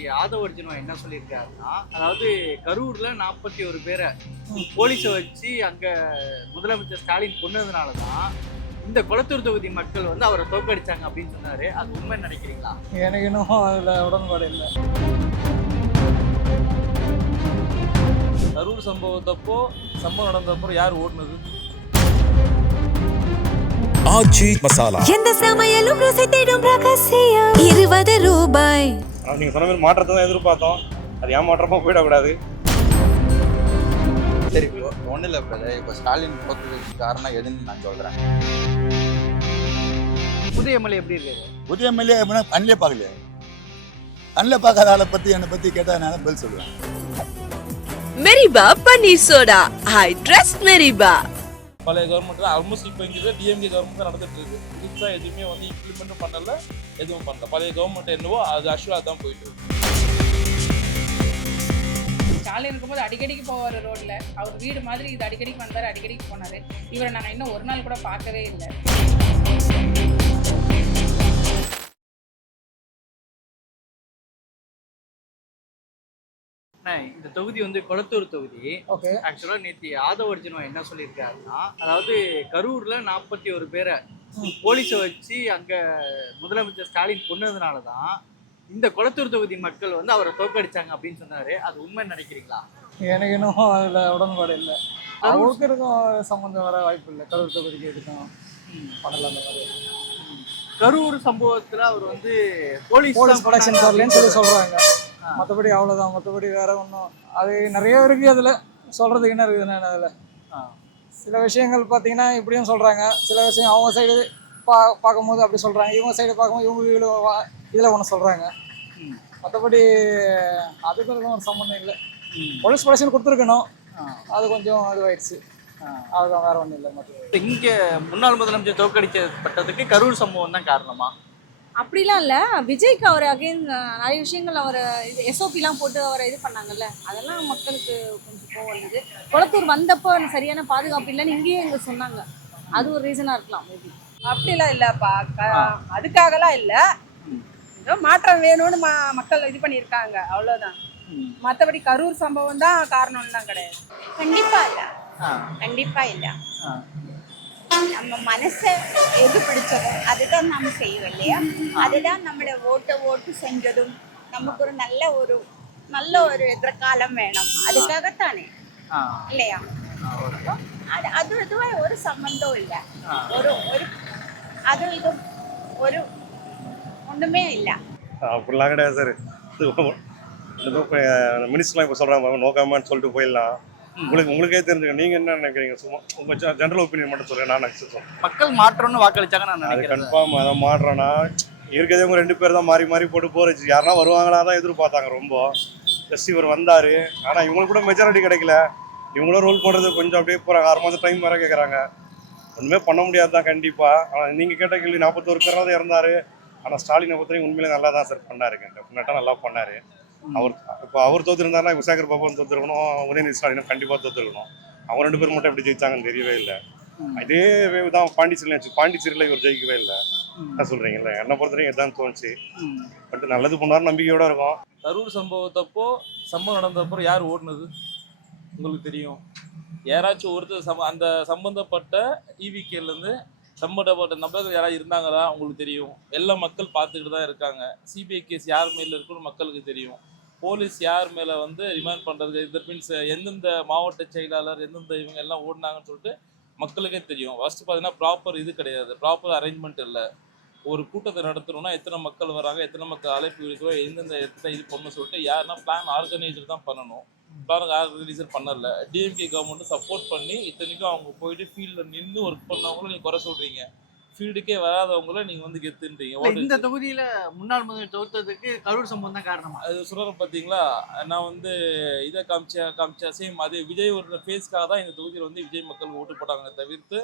நேற்று ஆதவ அர்ஜுனா என்ன சொல்லியிருக்காருன்னா, அதாவது கரூர்ல 41 பேரை போலீஸை வச்சு அங்க முதலமைச்சர் ஸ்டாலின் கொன்னதுனால தான் இந்த கொளத்தூர் தொகுதி மக்கள் வந்து அவரை தோற்கடிச்சாங்க அப்படின்னு சொன்னாரு. அது உண்மை நினைக்கிறீங்களா? எனக்கு இன்னும் அதில் உடன்பாடு இல்லை. கரூர் சம்பவம் நடந்தப்போ யார் ஓடுனது? ஆச்சி மசாலா எந்த சமையலும் ருசி தேடும் ரகசியம் 20 ரூபாய். நீங்கள் சொன்ன மாதிரி மாற்றத்தை தான் எதிர்பார்த்தோம். அது ஏமாற்றமாக போயிடக்கூடாது. சரி, ஒன்றும் இல்லை பிரதர். இப்போ ஸ்டாலின் தோற்றதுக்கு காரணம் எதுன்னு நான் சொல்கிறேன். புதிய எம்எல்ஏ எப்படி இருக்காரு? புதிய எம்எல்ஏ அப்படின்னா கண்ணிலே பார்க்கலையே. கண்ணில் பார்க்காத ஆளை பற்றி என்னை பற்றி கேட்டால் நான் பதில் சொல்லுவேன். மெரிபா பன்னீர் சோடா. ஐ ட்ரஸ்ட் மெரிபா. பழைய கவர்மெண்ட் தான் ஆல்மோஸ்ட் இப்போ இங்கே டிஎம்கே கவர்மெண்ட் தான் நடந்துட்டு இருக்கு. புதுசாக எதுவுமே வந்து இம்ப்ளிமெண்ட்டும் பண்ணல, எதுவும் பண்ணல. பழைய கவர்மெண்ட் என்னவோ அது அஷ்யூராக தான் போயிட்டு இருக்கு. ஸ்டாலின் இருக்கும்போது அடிக்கடிக்கு போவார் ரோட்ல. அவர் வீடு மாதிரி இது அடிக்கடிக்கு வந்தார், அடிக்கடிக்கு போனார். இவரை நாங்கள் இன்னும் ஒரு நாள் கூட பார்க்கவே இல்லை. இந்த தொகுதி வந்து கொளத்தூர் தொகுதி. ஓகே. ஆக்சுவலா நேற்று ஆதவ அர்ஜுனா என்ன சொல்லியிருக்காருன்னா, அதாவது கரூர்ல 41 பேரை போலீஸை வச்சு அங்க முதலமைச்சர் ஸ்டாலின் கொன்னதுனால தான் இந்த கொளத்தூர் தொகுதி மக்கள் வந்து அவரை தோற்கடிச்சாங்க அப்படின்னு சொன்னாரு. அது உண்மை நினைக்கிறீங்களா? எனக்கு இன்னும் அதில் உடன்பாடு இல்லை. அவருக்கு இருக்கும் சம்மந்தம் வர வாய்ப்பு இல்லை. கரூர் தொகுதிக்கு இருக்கும் பண்ணல. அந்த மாதிரி கரூர் சம்பவத்துல அவர் வந்து போலீஸ் ப்ரொடக்ஷன் வரலன்னு சொல்கிறாங்க. மற்றபடி அவ்வளோதான். மற்றபடி வேற ஒன்றும் அது நிறைய இருக்குது. அதில் சொல்கிறதுக்கு என்ன இருக்குதுன்னு அதில் சில விஷயங்கள் பார்த்தீங்கன்னா இப்படியும் சொல்கிறாங்க. சில விஷயம் அவங்க சைடு பார்க்கும்போது அப்படி சொல்கிறாங்க, இவங்க சைடு பார்க்கும்போது இவங்க இதில் ஒன்று சொல்கிறாங்க. மற்றபடி அதுக்கு ஒரு சம்மந்தம் இல்லை. போலீஸ் ப்ரொடக்ஷன் கொடுத்துருக்கணும், அது கொஞ்சம் இதுவாயிடுச்சு. அதுதான், வேற ஒன்றும் இல்லை. மற்ற இங்க முன்னாள் முதலமைச்சர் தோற்கடிக்கப்பட்டதுக்கு கரூர் சம்பவம் தான் காரணமா? அப்படிலாம் இல்லை. விஜய்க்கு அவர் அகைன் நிறைய விஷயங்கள் அவர் எஸ்ஓபிலாம் போட்டு அவரை இது பண்ணாங்கல்ல, அதெல்லாம் மக்களுக்கு கொஞ்சம் கோவம் வந்தது. குளத்தூர் வந்தப்போ சரியான பாதுகாப்பு இல்லைன்னு இங்கேயே எங்க சொன்னாங்க. அது ஒரு ரீசனாக இருக்கலாம் மேபி. அப்படிலாம் இல்லைப்பா, அதுக்காகலாம் இல்லை. ஏதோ மாற்றம் வேணும்னு மக்கள் இது பண்ணியிருக்காங்க, அவ்வளோதான். மற்றபடி கரூர் சம்பவம் தான் காரணம்லாம் கிடையாது. கண்டிப்பா இல்ல, கண்டிப்பா இல்ல. நம்ம மனசை எது பிடிச்சதோ அதுதான் நம்ம செய்வோம் இல்லையா? அதுதான் நம்மளோட ஓட்டு செஞ்சதும் நமக்கு ஒரு நல்ல ஒரு எதிர்காலம் வேணும். அதுக்காகத்தானே இல்லையா? அது இதுவா ஒரு சம்பந்தம் இல்லை. ஒரு அது இது ஒரு ஒண்ணுமே இல்லை. அப்படிலாம் கிடையாது சார். மினிஸ்டர்லாம் இப்போ சொல்கிறாங்க நோக்காமன்னு சொல்லிட்டு போயிடலாம். உங்களுக்கே தெரிஞ்சுக்க. நீங்க என்ன நினைக்கிறீங்க? சும்மா உங்க ஜெனரல் ஒப்பீனியன் மட்டும் சொல்றேன். நான் சொல்றேன், மக்கள் மாற்றம்னு வாக்களிச்சாங்க நான் நினைக்கிறேன். அது கன்ஃபார்ம். அதை மாற்றம்னா இருக்கிறதே உங்க 2 பேர் தான் மாறி போட்டு போறச்சு. யாருன்னா வருவாங்களா தான் எதிர்பார்த்தாங்க ரொம்ப. ஜஸ்ட் இவர் வந்தாரு, ஆனா இவங்களுக்கு கூட மெஜாரிட்டி கிடைக்கல. இவங்களும் ரோல் போடுறது கொஞ்சம் அப்படியே போறாங்க. 6 மாதம் டைம் வர கேட்குறாங்க. ஒன்றுமே பண்ண முடியாது தான் கண்டிப்பா. ஆனால் நீங்க கேட்ட கேள்வி 41 பேர் தான் இறந்தாரு. ஆனால் ஸ்டாலினை பொறுத்தவரைக்கும் உண்மையிலே நல்லா தான் சார் பண்ணாரு. டெஃபினட்டாக நல்லா பண்ணாரு. அவர் தோத்துருந்தாருன்னா விசாகர் பாபு தோத்துருக்கணும், உதயநிதி ஸ்டாலினும் கண்டிப்பாக தோத்துருக்கணும். அவங்க 2 பேர் மட்டும் எப்படி ஜெயிச்சாங்கன்னு தெரியவே இல்லை. இதே தான் பாண்டிச்சேரியில் இவர் ஜெயிக்கவே இல்லை. என்ன சொல்றீங்கல்ல? என்னை பொறுத்தவரைக்கும் இதுதான் தோணுச்சு. பட் நல்லது பண்ணாரு, நம்பிக்கையோட இருக்கும். கரூர் சம்பவம் நடந்தப்போ யார் ஓடுனது உங்களுக்கு தெரியும்? யாராச்சும் ஒருத்தர் அந்த சம்பந்தப்பட்ட டிவிகேலேருந்து சம்பந்தப்பட்ட நபர்கள் யாராவது இருந்தாங்களா உங்களுக்கு தெரியும்? எல்லா மக்கள் பார்த்துக்கிட்டு தான் இருக்காங்க. சிபிஐ கேஸ் யார் மேலே இருக்குன்னு மக்களுக்கு தெரியும். போலீஸ் யார் மேலே வந்து ரிமாண்ட் பண்ணுறதுக்கு இது மீன்ஸ் எந்தெந்த மாவட்ட செயலாளர் எந்தெந்த இவங்க எல்லாம் ஓடினாங்கன்னு சொல்லிட்டு மக்களுக்கே தெரியும். ஃபஸ்ட்டு பார்த்தீங்கன்னா ப்ராப்பர் இது கிடையாது, ப்ராப்பர் அரேஞ்ச்மெண்ட் இல்லை. ஒரு கூட்டத்தை நடத்தணும்னா எத்தனை மக்கள் வராங்க, எத்தனை மக்கள் அழைப்பு இருக்கிறோம், எந்தெந்த இடத்துல இது பண்ணணும்னு சொல்லிட்டு யாருன்னா பிளான் ஆர்கனைசர் தான் பண்ணணும். பிளான் ஆர்கனைசர் பண்ணல. டிஎம்கே கவர்மெண்ட்டு சப்போர்ட் பண்ணி இத்தனைக்கும் அவங்க போயிட்டு ஃபீல்டில் நின்று ஒர்க் பண்ணவங்களும் நீங்கள் குறை சொல்கிறீங்க, ஃபீல்டுக்கே வராதவங்கள நீங்கள் வந்து கெத்துன்றீங்க. இந்த தொகுதியில் முன்னாள் முதல்வர் தோற்றதுக்கு கரூர் சம்பவம் தான் காரணமா? அது சொல்கிற பார்த்தீங்களா? நான் வந்து இதை காமிச்சா சேம் அதே விஜய் ஒரு ஃபேஸ்க்காக தான் இந்த தொகுதியில் வந்து விஜய் மக்கள் ஓட்டு போட்டாங்க தவிர்த்து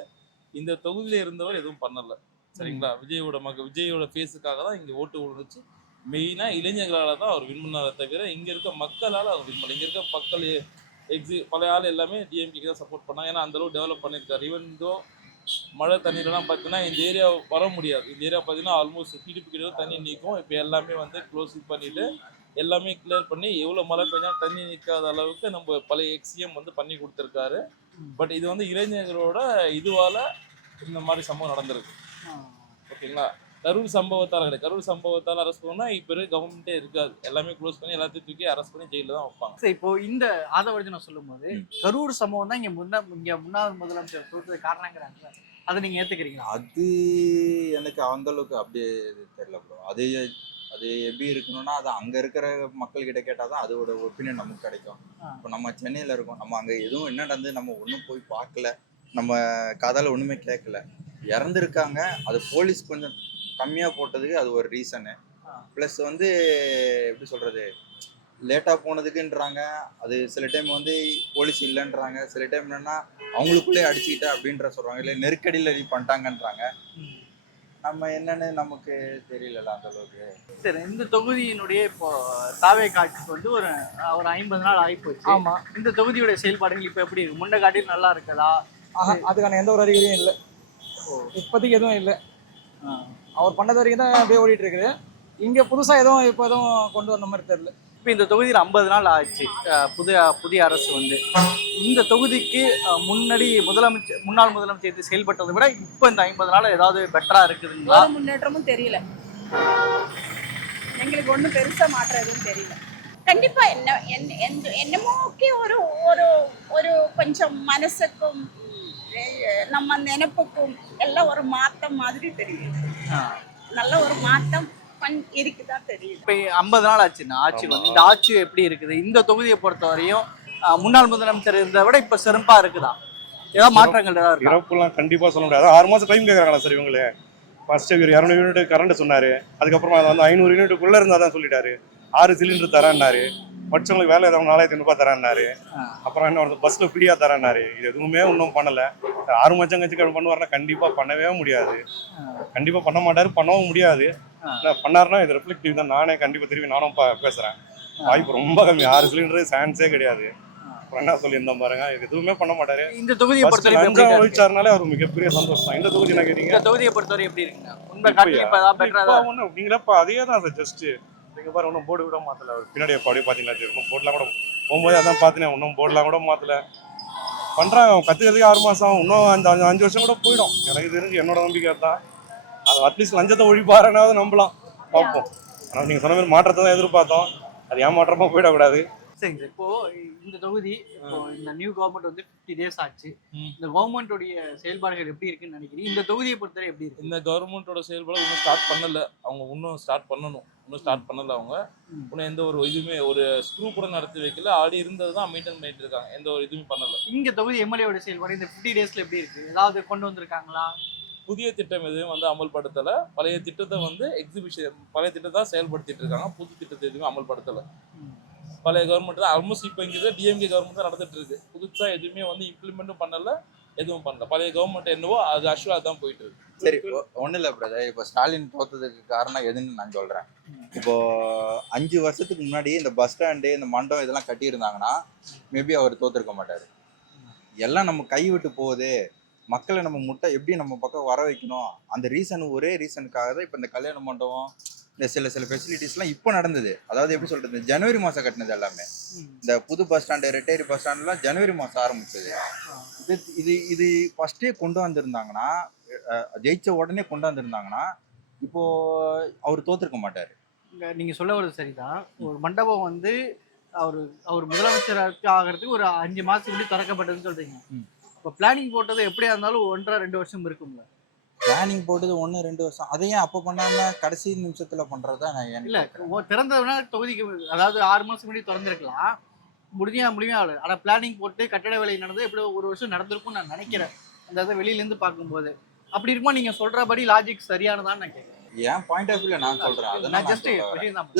இந்த தொகுதியில் இருந்தவர் எதுவும் பண்ணலை. சரிங்களா? விஜயோட ஃபேஸுக்காக தான் இங்கே ஓட்டு விழுந்துச்சு. மெயினாக இளைஞர்களால் தான் அவர் வின் பண்ணாரே தவிர இங்கே இருக்க மக்களால் அவர் வின் பண்ணல. இங்கே இருக்க மக்கள் பழைய ஆள் எல்லாமே டிஎம்கேக்கு தான் சப்போர்ட் பண்ணாங்க. ஏன்னா அந்தளவு டெவலப் பண்ணியிருக்காரு. ஈவன் தோ மழை தண்ணீரெலாம் பார்த்தீங்கன்னா இந்த ஏரியா வர முடியாது. இந்த ஏரியா பார்த்தீங்கன்னா ஆல்மோஸ்ட் கிடிப்பு தண்ணி நிற்கும். இப்போ எல்லாமே வந்து க்ளோஸ் பண்ணிவிட்டு எல்லாமே கிளியர் பண்ணி எவ்வளோ மழை பெஞ்சாலும் தண்ணி நிற்காத அளவுக்கு நம்ம பழைய எக்ஸிஎம் வந்து பண்ணி கொடுத்துருக்காரு. பட் இது வந்து இளைஞர்களோட இதுவால் இந்த மாதிரி சம்பவம் நடந்திருக்கு. ஓகேங்களா, கரூர் சம்பவத்தால் கிடையாது. கரூர் சம்பவத்தால் அரெஸ்ட் பண்ணால் இப்போ இருக்க கவர்மெண்ட்டே இருக்காது, எல்லாமே க்ளோஸ் பண்ணி எல்லாத்தையும் தூக்கி அரெஸ்ட் பண்ணி ஜெயிலில் தான் வைப்பாங்க. சரி, இப்போ இந்த ஆதவர்ஜனை சொல்லும் போது கரூர் சம்பவம் தான் இங்க முன்னாள் முதலமைச்சர் தோற்றது காரணங்கிறாங்க. அதை நீங்க ஏத்துக்கிறீங்களா? அது எனக்கு அந்த அளவுக்கு அப்படியே தெரியல ப்ரோ. அது அது எப்படி இருக்கணும்னா அது அங்கே இருக்கிற மக்கள்கிட்ட கேட்டால் தான் அதோட ஒப்பீனியன் நமக்கு கிடைக்கும். இப்போ நம்ம சென்னையில் இருக்கோம், நம்ம அங்கே எதுவும் என்ன நடந்து நம்ம ஒன்றும் போய் பார்க்கல, நம்ம காதால் ஒன்றுமே கேட்கல. இறந்துருக்காங்க, அது போலீஸ் கொஞ்சம் கம்மியாக போட்டதுக்கு அது ஒரு ரீசனு. ப்ளஸ் வந்து எப்படி சொல்கிறது, லேட்டாக போனதுக்குன்றாங்க. அது சில டைம் வந்து போலீஸ் இல்லைன்றாங்க, சில டைம் என்னென்னா அவங்களுக்குள்ளே அடிச்சுக்கிட்ட அப்படின்ற சொல்கிறாங்க, இல்லை நெருக்கடியில் இது பண்ணிட்டாங்கன்றாங்க. நம்ம என்னன்னு நமக்கு தெரியல அந்த அளவுக்கு. சரி, இந்த தொகுதியினுடைய இப்போ தாவே காட்சிக்கு வந்து ஒரு 50 நாள் ஆகிப்போச்சு. ஆமா, இந்த தொகுதியுடைய செயல்பாடுகள் இப்போ எப்படி இருக்கு? முன்ன காட்டில் நல்லா இருக்குதா? அதுக்கான எந்த ஒரு அறிகுறியும் இல்லை, இப்போதைக்கு எதுவும் இல்லை. அவர் பண்ணது வரைக்கும் தான் அப்படியே ஓடிட்டு இருக்குது. இங்கே புதுசாக எதுவும் இப்போ எதுவும் கொண்டு வந்த மாதிரி தெரியல. இப்போ இந்த தொகுதியில் 50 நாள் ஆச்சு புதிய அரசு வந்து. இந்த தொகுதிக்கு முன்னாள் முதலமைச்சர் செயல்பட்டதை விட இப்போ இந்த 50 நாள் ஏதாவது பெட்டரா இருக்குதுங்களா? ஒரு முன்னேற்றமும் தெரியல எங்களுக்கு, ஒன்றும் பெருசா மாற்றம் எதுவும் தெரியல. கண்டிப்பா என்னமோக்கி ஒரு ஒரு ஒரு கொஞ்சம் மனசுக்கும் நம்ம நினைப்புக்கும் எல்லாம் ஒரு மாற்றம் மாதிரி தெரியுது. நல்ல ஒரு மாற்றம் இருக்குதான் தெரியுது. இப்போ 50 நாள் ஆச்சுன்னா ஆட்சி வந்து இந்த ஆட்சி எப்படி இருக்குது? இந்த தொகுதியை பொறுத்த வரையும் முன்னாள் முதலமைச்சர் இருந்ததை விட இப்போ சிறப்பா இருக்குதா? ஏதாவது மாற்றங்கள் ஏதாவது இருக்கா? இறப்புலாம் கண்டிப்பாக சொல்ல முடியாது. 6 மாதம் டைம் கேட்குறாங்களா சார் இவங்களே? ஃபர்ஸ்ட்டு 200 யூனிட் கரண்ட் சொன்னார், அதுக்கப்புறமா அதை வந்து 500 யூனிட்டுக்குள்ளே இருந்தால் தான் சொல்லிட்டாரு. 6 சிலிண்டர் தரான்னாரு, படிச்சவங்களுக்கு வேலை ஏதாவது 4500 தரான்னாரு. அப்புறம் என்ன வந்து பஸ்ஸில் ஃப்ரீயாக தரான்னாரு. இது எதுவுமே ஒன்றும் பண்ணலை. 6 மாதம் கழிச்சு பண்ணுவார்னா கண்டிப்பாக பண்ணவே முடியாது, கண்டிப்பாக பண்ண மாட்டார், பண்ணவும் முடியாது. பண்ணாருன்னா இது ரிஃப்ளெக்டிவ் தான். நானே கண்டிப்பாக திரும்பி நானும் பேசுகிறேன், வாய்ப்பு ரொம்ப கம்மி. 6 சிலிண்டர் சான்ஸே கிடையாது. அப்புறம் என்ன சொல்லியிருந்தோம் பாருங்க, எதுவுமே பண்ண மாட்டாரு. இந்த தொகுதியை பொறுத்தவரை ஒழிச்சாருனாலே அவர் மிகப்பெரிய சந்தோஷம் தான். இந்த தொகுதி என்ன கேட்டீங்க? இந்த தொகுதியை பொறுத்தவரை எப்படி இருக்குங்க? நீங்களா அதே தான் சார். ஜஸ்ட் நீங்க பாரு, ஒன்றும் போர்டு கூட மாத்தல. அவர் பின்னாடி அப்படியே பார்த்தீங்களா தெரியும், போர்ட்லாம் கூட போகும்போது அதான் பார்த்தீங்கன்னா ஒன்றும் போர்டெலாம் கூட மாத்தல. பண்றாங்க, கத்துக்கிறதுக்கு 6 மாதம், இன்னும் 5 வருஷம் கூட போயிடும். எனக்கு தெரிஞ்சு என்னோட நம்பிக்கை தான். அது அட்லீஸ்ட் லஞ்சத்தை ஒழிப்பாருனாவது நம்பலாம், பார்ப்போம். ஆனால் நீங்கள் சொன்ன மாதிரி மாற்றத்தை தான் எதிர்பார்த்தோம், அது ஏமாற்றமாக போயிடக்கூடாது. சரிங்க சார், இப்போ இந்த தொகுதி இப்போ இந்த நியூ கவர்மெண்ட் வந்து 50 டேஸ் ஆச்சு. இந்த கவர்மெண்டோடைய செயல்பாடுகள் எப்படி இருக்குன்னு நினைக்கிறீங்க? இந்த தொகுதியை பொறுத்தவரை எப்படி இருக்கு? இந்த கவர்மெண்டோட செயல்பாடு இன்னும் ஸ்டார்ட் பண்ணல, அவங்க இன்னும் ஸ்டார்ட் பண்ணணும். இன்னும் ஸ்டார்ட் பண்ணல, அவங்க இன்னும் எந்த ஒரு இதுவுமே ஒரு ஸ்க்ரூ கூட நடத்தி வைக்கல. ஆடி இருந்தது தான் மெயின்டைன் பண்ணிட்டு இருக்காங்க, எந்த ஒரு இதுவுமே பண்ணல. இங்க தொகுதி எம்எல்ஏவோட செயல்பாடு இந்த 50 டேஸ்ல எப்படி இருக்கு? ஏதாவது கொண்டு வந்திருக்காங்களா? புதிய திட்டம் எதுவும் வந்து அமல்படுத்தலை. பழைய திட்டத்தை வந்து பழைய திட்டத்தை தான் செயல்படுத்திட்டு இருக்காங்க, புது திட்டத்தை எதுவுமே அமல்படுத்தலை. பழைய கவர்மெண்ட் தான் ஆல்மோஸ்ட் இப்போ இங்கே டிஎம்கே கவர்மெண்ட் தான் நடந்துட்டு இருக்கு. புதுசாக எதுவுமே வந்து இம்ப்ளிமெண்ட்டும் பண்ணல, எதுவும் பண்ணல. பழைய கவர்மெண்ட் என்னவோ அது ஆக்சுவலாக தான் போயிட்டு இருக்கு. சரி, ஒன்றும் இல்லை பிரதர். இப்போ ஸ்டாலின் தோத்ததுக்கு காரணம் எதுன்னு நான் சொல்கிறேன். இப்போ 5 வருஷத்துக்கு முன்னாடி இந்த பஸ் ஸ்டாண்டு, இந்த மண்டபம் இதெல்லாம் கட்டியிருந்தாங்கன்னா மேபி அவர் தோத்துருக்க மாட்டார். எல்லாம் நம்ம கை விட்டு போகுது, மக்களை நம்ம எப்படி நம்ம பக்கம் வர வைக்கணும், அந்த ஒரே ரீசனுக்காக தான் இப்போ இந்த கல்யாண மண்டபம், இந்த சில ஃபெசிலிட்டிஸ்லாம் இப்போ நடந்தது. அதாவது எப்படி சொல்கிறது, ஜனவரி மாதம் கட்டினது எல்லாமே. இந்த புது பஸ் ஸ்டாண்டு, ரிட்டையரி பஸ் ஸ்டாண்டுலாம் ஜனவரி மாதம் ஆரம்பிச்சது. இது ஃபஸ்ட்டே கொண்டு வந்திருந்தாங்கன்னா, ஜெயிச்ச உடனே கொண்டு வந்திருந்தாங்கன்னா இப்போது அவர் தோற்றுருக்க மாட்டார். நீங்கள் சொல்ல வரது சரிதான். ஒரு மண்டபம் வந்து அவர் முதலமைச்சர் ஆகிறதுக்கு ஒரு 5 மாதத்துக்கு முன்னாடி திறக்கப்பட்டதுன்னு சொல்கிறீங்க. இப்போ பிளானிங் போட்டது எப்படியா இருந்தாலும் 1.5-2 வருஷம் இருக்கும்ல? பிளானிங் போட்டது 1-2 வருஷம், அதையும் அப்போ பண்ணாமல் கடைசி நிமிஷத்தில் பண்ணுறதா நான் இல்லை. திறந்ததுனா தொகுதிக்கு அதாவது 6 மாதத்துக்கு முன்னாடி திறந்துருக்கலாம், முடியுமே ஆகல. ஆனால் பிளானிங் போட்டு கட்டட வேலை நடந்து எப்படியோ 1 வருஷம் நடந்திருக்கும்னு நான் நினைக்கிறேன், அந்த இதை வெளியிலேருந்து பார்க்கும்போது. அப்படி இருக்குமா? நீங்கள் சொல்கிறபடி லாஜிக் சரியானதான்னு நான் கேட்குறேன். என் பாயிண்ட் ஆஃப் வியூல நான் சொல்றேன்,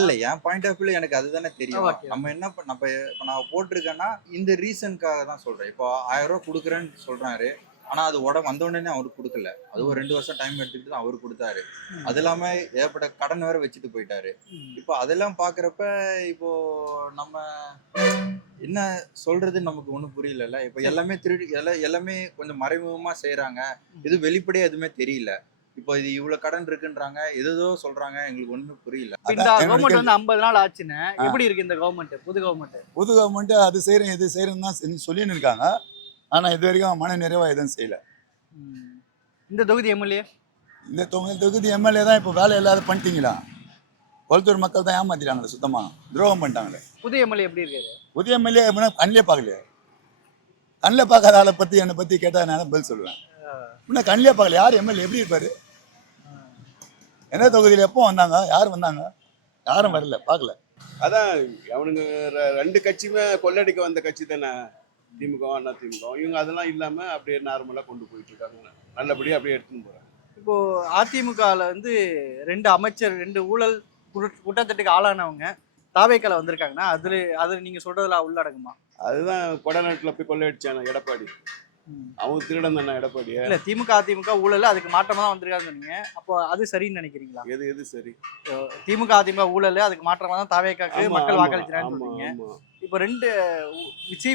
இல்ல என் பாயிண்ட் ஆஃப் வியூல எனக்கு அதுதானே தெரியும். நம்ம என்ன இப்போ நான் போட்டிருக்கேன்னா இந்த ரீசனுக்காக தான் சொல்றேன். இப்போ 1000 ரூபா கொடுக்குறேன்னு சொல்றாரு, ஆனா அது வந்த உடனே அவருக்கு கொடுக்கல. அது ஒரு 2 வருஷம் டைம் எடுத்துக்கிட்டு தான் அவரு கொடுத்தாரு. அது இல்லாம ஏற்பட்ட கடன் வேற வச்சுட்டு போயிட்டாரு. இப்போ அதெல்லாம் பாக்குறப்ப இப்போ நம்ம என்ன சொல்றதுன்னு நமக்கு ஒன்றும் புரியல. இப்போ எல்லாமே திருடி எல்லாமே கொஞ்சம் மறைமுகமா செய்யறாங்க, இது வெளிப்படையா எதுவுமே தெரியல. இப்போ இது இவ்வளவு கடன் இருக்குன்றாங்க, ஏதோ சொல்றாங்க, எங்களுக்கு ஒண்ணுமே புரியல. இப்ப இந்த அதான் என்னோட கவர்மெண்ட் கேள்வி. வந்து 50 நாள் ஆச்சுன்னு எப்படி இருக்கு இந்த கவர்மெண்ட், புது கவர்மெண்ட்? புது கவர்மெண்ட் அது செய்கிறேன் இது செய்கிறேன்னு தான் சொல்லின்னு இருக்காங்க. ஆனால் இது வரைக்கும் மன நிறைவாக எதுவும் செய்யலை. இந்த தொகுதி எம்எல்ஏ இந்த தொகுதி எம்எல்ஏ தான் இப்போ வேலை இல்லாத பண்ணிட்டீங்களா? கொளத்தூர் மக்கள் தான் ஏமாத்திட்டாங்களே, சுத்தமாக துரோகம் பண்ணிட்டாங்களே. புது எம்எல்ஏ எப்படி இருக்காரு? புதிய எம்எல்ஏ கண்ணிலே பார்க்கலையே. கண்ணில் பார்க்காத ஆளை பற்றி என்னை பற்றி கேட்டால் நான் பதில் சொல்லுவேன். இன்னும் கண்ணிலே பார்க்கல. யார் எம்எல்ஏ எப்படி இருப்பார்? எந்த தொகுதியில் எப்போ வந்தாங்க? யார் வந்தாங்க? யாரும் வரல, பார்க்கல. அதான் அவனுங்க ரெண்டு கட்சியுமே கொள்ளடிக்க வந்த கட்சி தானே, திமுக அண்ணா திமுக. இவங்க அதெல்லாம் இல்லாமல் அப்படியே நார்மலாக கொண்டு போயிட்டு இருக்காங்க, நல்லபடியாக அப்படியே எடுத்துன்னு போகிறாங்க. இப்போ அதிமுகவில் வந்து 2 அமைச்சர் 2 ஊழல் குற்றச்சாட்டுக்கு ஆளானவங்க தாவேக்கால வந்திருக்காங்கன்னா அது நீங்க சொல்றதுல உள்ளடங்குமா? அதுதான் கொடநாட்டில் போய் கொள்ளையடிச்சான எடப்பாடி, அவங்க திருடன் தானே எடப்பாடியை. இல்ல திமுக அதிமுக ஊழல் அதுக்கு மாற்றமா தான் வந்திருக்காங்கன்னு சொன்னீங்க. அப்போ அது சரின்னு நினைக்கிறீங்களா? எது சரி? திமுக அதிமுக ஊழல் அதுக்கு மாற்றமா தான் தாவேக்காக்கு மக்கள் வாக்களிச்சாங்கன்னு சொல்றீங்க. இப்போ 2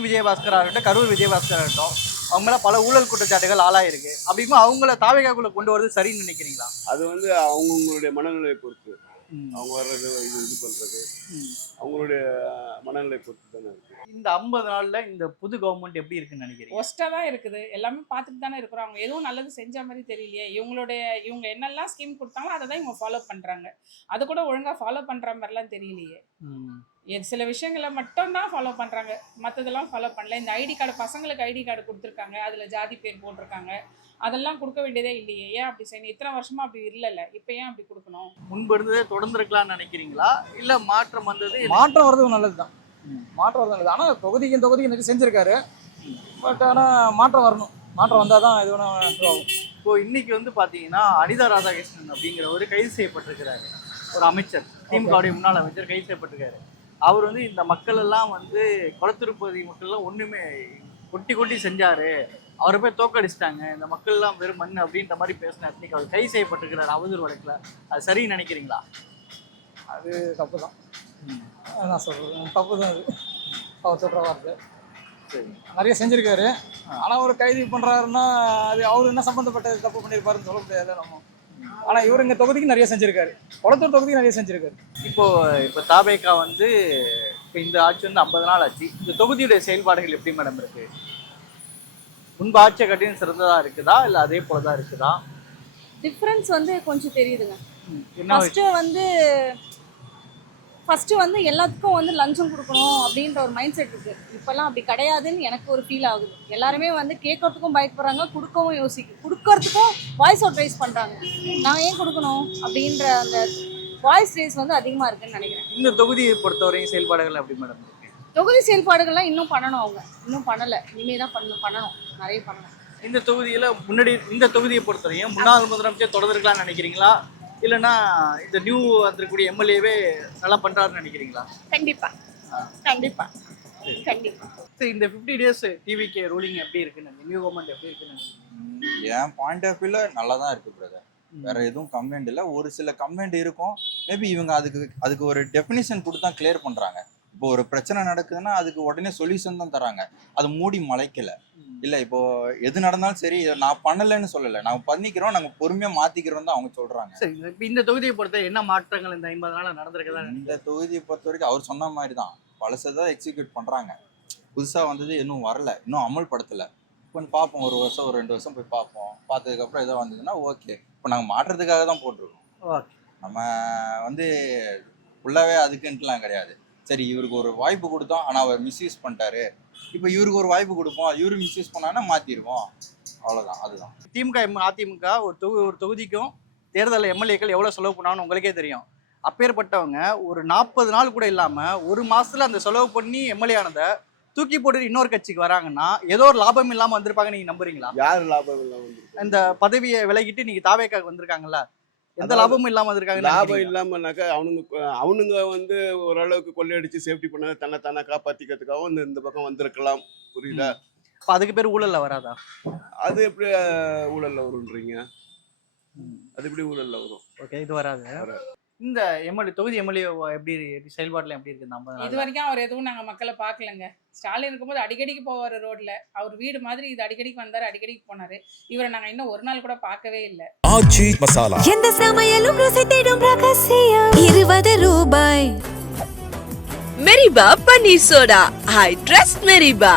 விஜயபாஸ்கர் ஆகட்டும், கரூர் விஜயபாஸ்கர் ஆகட்டும், அவங்க மேல பல ஊழல் குற்றச்சாட்டுகள் ஆளாயிருக்கு. அப்படிங்கும்போது அவங்கள தாவேக்காக்குள்ள கொண்டு வரது சரின்னு நினைக்கிறீங்களா? அது வந்து அவங்களுடைய மனநிலையை பொறுத்து, அவங்க வர்றது இது பண்றது அவங்களுடைய மனநிலை பொறுத்து தானே இருக்கு. இந்த 50 நாள்ல இந்த புது கவர்மெண்ட் எப்படி இருக்குன்னு நினைக்கிறீங்க? ஒஸ்டா தான் இருக்குது. எல்லாமே பார்த்துட்டு தானே இருக்கிறோம். அவங்க எதுவும் நல்லது செஞ்ச மாதிரி தெரியலையே. இவங்க என்னெல்லாம் ஸ்கீம் கொடுத்தாங்களோ அதை தான் இவங்க ஃபாலோ பண்றாங்க. அது கூட ஒழுங்கா ஃபாலோ பண்ற மாதிரிலாம் தெரியலையே. சில விஷயங்களை மட்டும் தான் ஃபாலோ பண்றாங்க, மற்றதெல்லாம் ஃபாலோ பண்ணல. இந்த ஐடி கார்டு, பசங்களுக்கு ஐடி கார்டு கொடுத்துருக்காங்க, அதுல ஜாதி பேர் போட்டிருக்காங்க. அதெல்லாம் கொடுக்க வேண்டியதே இல்லையே. ஏன் அப்படி செய்யணும்? இத்தனை வருஷமா அப்படி இல்லைல்ல, இப்போ ஏன் அப்படி கொடுக்கணும்? முன்பு இருந்ததே தொடர்ந்துருக்கலாம்னு நினைக்கிறீங்களா, இல்ல மாற்றம் வந்தது? மாற்றம் வர்றது நல்லது தான். மாற்றம் வரது நல்லது. ஆனால் தொகுதிக்கு நிறைய செஞ்சுருக்காரு. பட் ஆனால் மாற்றம் வரணும். மாற்றம் வந்தால் தான் இது ஒன்றும் ஆகும். இப்போ இன்னைக்கு வந்து பார்த்தீங்கன்னா அனிதா ராதாகிருஷ்ணன் அப்படிங்கிறவர் கைது செய்யப்பட்டிருக்கிறாரு. ஒரு அமைச்சர், திமுகவுடைய முன்னாள் அமைச்சர் கைது செய்யப்பட்டிருக்காரு. அவர் வந்து இந்த மக்கள் எல்லாம் வந்து கொளத்திருப்பதி மக்கள்லாம் ஒன்றுமே கொட்டி செஞ்சாரு, அவரை போய் தோக்கடிச்சிட்டாங்க, இந்த மக்கள் எல்லாம் வெறும் மண் அப்படின்ற மாதிரி பேசினார். இன்னைக்கு அவர் கைது செய்யப்பட்டிருக்கிறார் அவதூறு வழக்கில். அது சரின்னு நினைக்கிறீங்களா? அது தப்பு தான். நான் சொல்கிறேன், தப்பு தான் அது. அவர் சொல்கிற வார்த்தை நிறைய செஞ்சுருக்காரு. ஆனால் அவர் கைது பண்ணுறாருன்னா அது அவர் என்ன சம்மந்தப்பட்ட தப்பு பண்ணியிருப்பாருன்னு சொல்ல முடியாது நம்ம. ஆனால் இவர் இங்கே தொகுதிக்கு நிறைய செஞ்சுருக்காரு, கொளத்தூர் தொகுதிக்கு நிறைய செஞ்சுருக்காரு. இப்போ தாவேக்கா வந்து இப்போ இந்த ஆட்சி வந்து 50 நாள் ஆச்சு. இந்த தொகுதியுடைய செயல்பாடுகள் எப்படி மேடம் இருக்கு? முன்பு ஆட்சியை கட்டியும் சிறந்ததா இருக்குதா, இல்லை அதே போல தான் இருக்குதா? டிஃப்ரென்ஸ் வந்து கொஞ்சம் தெரியுதுங்க. ஃபஸ்ட்டு வந்து எல்லாத்துக்கும் வந்து லஞ்சம் கொடுக்கணும் அப்படின்ற ஒரு மைண்ட் செட் இருக்குது. இப்போல்லாம் அப்படி கிடையாதுன்னு எனக்கு ஒரு ஃபீல் ஆகுது. எல்லாருமே வந்து கேட்கறதுக்கும் பயப்படுறாங்க, கொடுக்கறதுக்கும் வாய்ஸ் அவுட் ரைஸ் பண்ணுறாங்க. நான் ஏன் கொடுக்கணும் அப்படின்ற அந்த வாய்ஸ் ரேஸ் வந்து அதிகமாக இருக்குன்னு நினைக்கிறேன். இந்த தொகுதியை பொறுத்தவரையும் செயல்பாடுகள் எப்படி மேடம் இருக்கு? தொகுதி செயல்பாடுகள்லாம் இன்னும் பண்ணணும். அவங்க இன்னும் பண்ணலை, இனிமேல் தான் பண்ணணும், நிறைய பண்ணணும். இந்த தொகுதியில் முன்னாடி இந்த தொகுதியை பொறுத்தவரையும் முன்னாள் முதலமைச்சர் தொடர்ந்துருக்கலாம்னு நினைக்கிறீங்களா, இல்லைன்னா இந்த நியூ வந்திருக்கக்கூடிய எம்எல்ஏவே நல்லா பண்றாருன்னு நினைக்கிறீங்களா? கண்டிப்பா கண்டிப்பா கண்டிப்பா. சரி, இந்த 50 டேஸ் டிவிகே ரூலிங் எப்படி இருக்குன்னு, நியூ கவர்மெண்ட் எப்படி இருக்குன்னு? என் பாயிண்ட் ஆஃப் வியூல நல்லா தான் இருக்கு பிரதர். வேற எதுவும் கம்ப்ளைண்ட் இல்லை. ஒரு சில கம்ப்ளைண்ட் இருக்கும். மேபி இவங்க அதுக்கு ஒரு டெஃபினிஷன் கொடுத்து தான் கிளியர் பண்றாங்க. இப்போ ஒரு பிரச்சனை நடக்குதுன்னா அதுக்கு உடனே சொல்யூஷன் தான் தராங்க. அது மூடி மலைக்கல. இல்லை இப்போ எது நடந்தாலும் சரி, நான் பண்ணலைன்னு சொல்லலை, நாங்கள் பண்ணிக்கிறோம், நாங்கள் பொறுமையாக மாற்றிக்கிறோம் தான் அவங்க சொல்கிறாங்க. சரி, இப்போ இந்த தொகுதியை பொறுத்த என்ன மாற்றங்கள் இந்த 50 நாள் நடந்திருக்குதா? இந்த தொகுதியை பொறுத்த வரைக்கும் அவர் சொன்ன மாதிரி தான் பழசை தான் எக்ஸிக்யூட் பண்ணுறாங்க. புதுசாக வந்தது இன்னும் வரல, இன்னும் அமல்படுத்தலை. கொஞ்சம் பார்ப்போம், 1 வருஷம் 2 வருஷம் போய் பார்ப்போம். பார்த்ததுக்கப்புறம் எதோ வந்ததுன்னா ஓகே. இப்போ நாங்கள் மாற்றுறதுக்காக தான் போட்டிருக்கோம். நம்ம வந்து ஃபுல்லாகவே அதுக்குன்ட்டுலாம் கிடையாது. சரி, இவருக்கு ஒரு வாய்ப்பு கொடுத்தோம், ஆனால் அவர் மிஸ்யூஸ் பண்ணிட்டாரு, இப்போ இவருக்கு ஒரு வாய்ப்பு கொடுப்போம், இவரு மிஸ்யூஸ் பண்ணாங்கன்னா மாற்றிடுவோம், அவ்வளோதான். அதுதான் திமுக அதிமுக ஒரு தொகுதிக்கும் தேர்தலில் எம்எல்ஏக்கள் எவ்வளோ செலவு பண்ணாங்கன்னு உங்களுக்கே தெரியும். அப்பேற்பட்டவங்க ஒரு 40 நாள் கூட இல்லாமல் 1 மாதத்தில் அந்த செலவு பண்ணி எம்எல்ஏ ஆனதை தூக்கி போட்டு இன்னொரு கட்சிக்கு வராங்கன்னா ஏதோ ஒரு லாபம் இல்லாமல் வந்திருப்பாங்க. நீங்கள் நம்புறீங்களா? யார் லாபம் இல்லாமல் இந்த பதவியை விலகிட்டு நீங்கள் தாவேக்காக்கு வந்திருக்காங்கல்ல, எந்த லாபமும் இல்லாம இருக்காங்க? லாபம் இல்லாமனாக்கா அவனுங்க வந்து ஓரளவுக்கு கொள்ளையடிச்சு சேஃப்டி பண்ண தன்னை காப்பாத்திக்கிறதுக்காகவும் இந்த பக்கம் வந்திருக்கலாம். புரியுதா? அதுக்கு பேர் ஊழல்ல வராதா? அது எப்படி ஊழல்ல வரும்ன்றீங்க? அது எப்படி ஊழல்ல வரும்? ஓகே, இது வராது. இந்த எம்எல்ஏ தொகுதி எம்எல்ஏ எப்படி செயல்பாடுல எப்படி இருக்கு நம்ம இது வரைக்கும் அவர் எதுவும் நாங்க மக்களை பார்க்கலங்க. ஸ்டாலின் இருக்கும்போது அடிக்கடிக்கு போவாரு ரோட்ல. அவர் வீடு மாதிரி இது அடிக்கடிக்கு வந்தாரு, அடிக்கடிக்கு போனாரு. இவரை நாங்க இன்னும் ஒரு நாள் கூட பார்க்கவே இல்லை. ஆச்சி மசாலா. எந்த சமையலும் ருசி தேடும் ரகசியம் 20 ரூபாய். மெரிபா பன்னீர் சோடா. I trust மெரிபா.